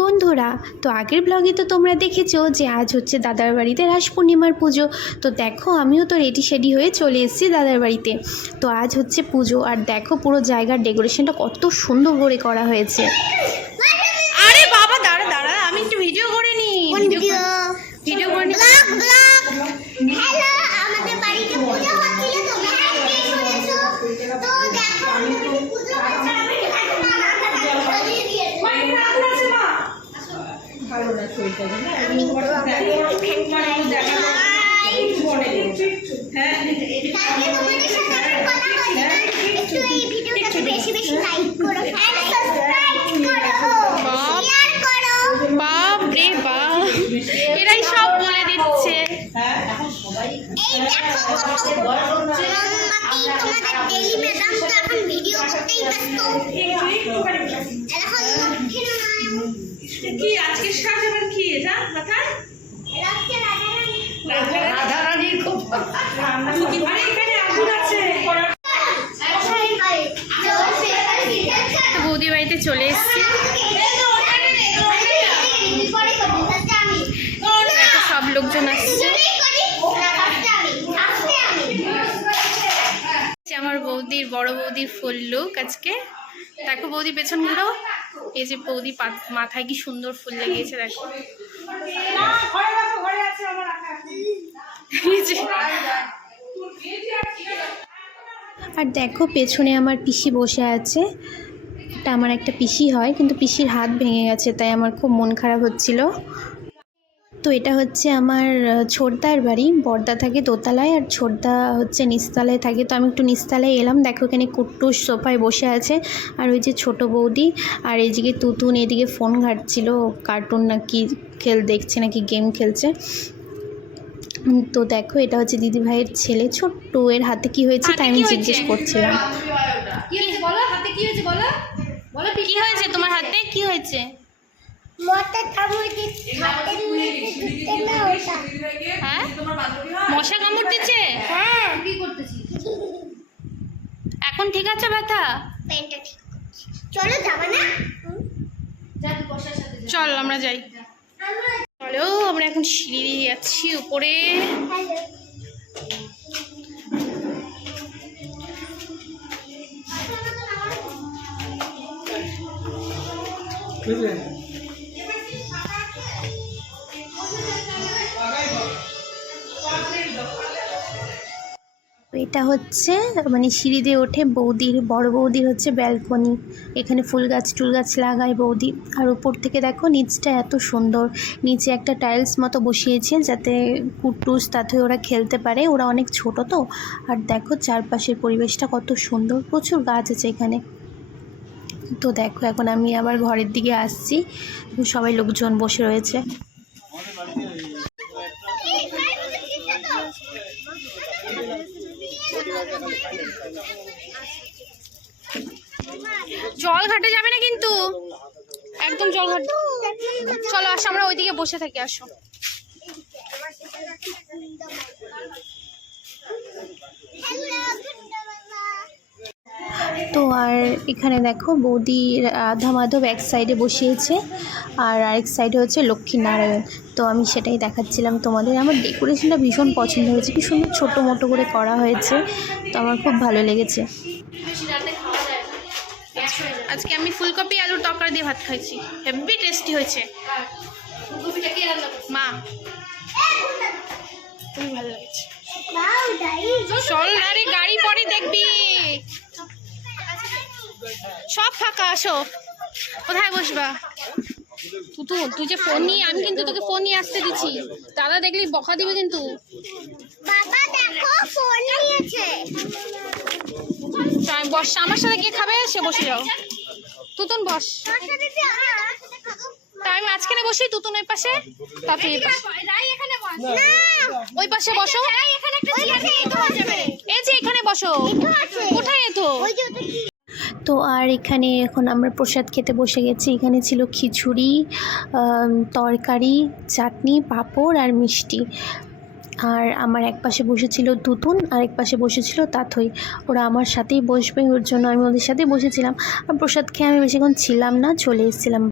বন্ধুরা, তো আগের ব্লগে তো তোমরা দেখেছো যে আজ হচ্ছে দাদার বাড়িতে রাস পূর্ণিমার পুজো। তো দেখো আমিও তো রেডি শেডি হয়ে চলে এসেছি দাদার বাড়িতে। তো আজ হচ্ছে পুজো, আর দেখো পুরো জায়গার ডেকোরেশনটা কত সুন্দর করে করা হয়েছে। আরে বাবা দাঁড়া দাঁড়া, আমি একটু ভিডিও করে নি। ভিডিও করে নি। হ্যালো, আমাদের বাড়িতে পূজা হচ্ছিল তো মেহেন্দি শুনেছো তো দেখো আমাদের পূজা হচ্ছে। আমি সাজিয়ে দিয়েছি। ভালো না শরীরটা না। আমি তো ফ্যান দেখা মনে হ্যাঁ কালকে তোমাদের সাথে আমি কথা বলছি। একটু এই ভিডিওটাকে বেশি বেশি লাইক করো, এন্ড সাবস্ক্রাইব করো, শেয়ার করো। বাপ রে বাপ, এরাই সব বলে দিচ্ছে। এই দেখো কত মাম্মাকি তোমাদের ডেইলি ম্যাডাম তো এখন ভিডিও করতেই ব্যস্ত। এখন লক্ষ্মী নারায়ণ কি আজকে সাজাবার কি এটা মাথায় রাখছে রাধারানী। রাধারানীর খুব কি ভাই এখানে আগুন আছে। বৌদি বাড়িতে চলে এসেছি, সব লোকজন আসছে। আমার বৌদির বড় বৌদির ফুল লুক আজকে। দেখো বৌদি পেছন ঘুরো, এই যে বৌদি মাথায় কি সুন্দর ফুল লাগিয়েছে দেখো। আর দেখো পেছনে আমার পিসি বসে আছে। এটা আমার একটা পিসি হয়, কিন্তু পিসির হাত ভেঙে গেছে, তাই আমার খুব মন খারাপ হচ্ছিল। তো এটা হচ্ছে আমার ছোটদার বাড়ি। বড়দা থাকে দোতলায় আর ছোটদা হচ্ছে নিচতলায় থাকে। তো আমি একটু নিচতলায় এলাম। দেখো এখানে কুট্টুস সোফায় বসে আছে, আর ওই যে ছোট বৌদি, আর এইদিকে তুতুন এদিকে ফোন ঘাটছিল, কার্টুন নাকি দেখছে নাকি গেম খেলছে। তো দেখো এটা হচ্ছে দিদি ভাইয়ের ছেলে ছোট্ট, এর হাতে কি হয়েছে তাই আমি জিজ্ঞেস করছিলাম। কি হয়েছে তোমার হাতে, কি হয়েছে? হ্যাঁ মশা কামড় দিচ্ছে। হ্যাঁ এখন ঠিক আছে ব্যথা? পেনটা ঠিক চলো যাবে না? চল আমরা যাই। চলো আমরা এখন সিঁড়ি দিয়ে যাচ্ছি উপরে। হ্যালো এটা হচ্ছে মানে সিঁড়ি দিয়ে ওঠে বড় বৌদির হচ্ছে ব্যালকনি। এখানে ফুল গাছ টুল গাছ লাগায় বৌদি। আর উপর থেকে দেখো নিচটা এত সুন্দর, নিচে একটা টাইলস মতো বসিয়েছে যাতে কুট্টুস তাতে ওরা খেলতে পারে, ওরা অনেক ছোট তো। আর দেখো চারপাশের পরিবেশটা কত সুন্দর, প্রচুর গাছ আছে এখানে। তো দেখো এখন আমি আবার ঘরের দিকে আসছি, সবাই লোকজন বসে রয়েছে। জল ঘাটে যাবে না কিন্তু, একদম জল ঘাট। চলো আসো আমরা ওইদিকে বসে থাকি, আসো। তো আর এখানে দেখো বৌদি রাধা মাধব এক সাইডে বসিয়েছে, আর আরেক সাইডে হচ্ছে লক্ষ্মী নারায়ণ। তো আমি সেটাই দেখাচ্ছিলাম তোমাদের। আমার ডেকোরেশনটা ভীষণ পছন্দ হয়েছে, কি সুন্দর ছোটো মোটো করে করা হয়েছে, তো আমার খুব ভালো লেগেছে। আজকে আমি ফুলকপি আলুর তরকারি দিয়ে ভাত খাইছি, হেভি টেস্টি হয়েছে। মা খুবই ভালো লেগেছে। চল আরে গাড়ি পরে দেখবি, সব ফাঁকা। আসো, কোথায় বসবা? তুই যে ফোন নিয়ে, আমি কিন্তু তোকে ফোন নিয়ে আসতে দিচ্ছি, দাদা দেখলি বকা দিবে কিন্তু। বাবা দেখো ফোন নিয়েছে। বস, আমার সাথে কে খাবে সে বসে যাও। তুতুন বস, তাই আমি মাঝখানে বসি, তুতুন ওই পাশে, তাতে ওই পাশে বসো। এই যে এখানে বসো। কোথায় এতো? তো আর এখানে এখন আমরা প্রসাদ খেতে বসে গেছি। এখানে ছিল খিচুড়ি, তরকারি, চাটনি, পাঁপড় আর মিষ্টি। আর আমার এক পাশে বসেছিল তুতুন, আর এক পাশে বসেছিল তাথই। ওরা আমার সাথেই বসবে, ওর জন্য আমি ওদের সাথেই বসেছিলাম। আর প্রসাদ খেয়ে আমি বেশিক্ষণ ছিলাম না, চলে এসেছিলাম।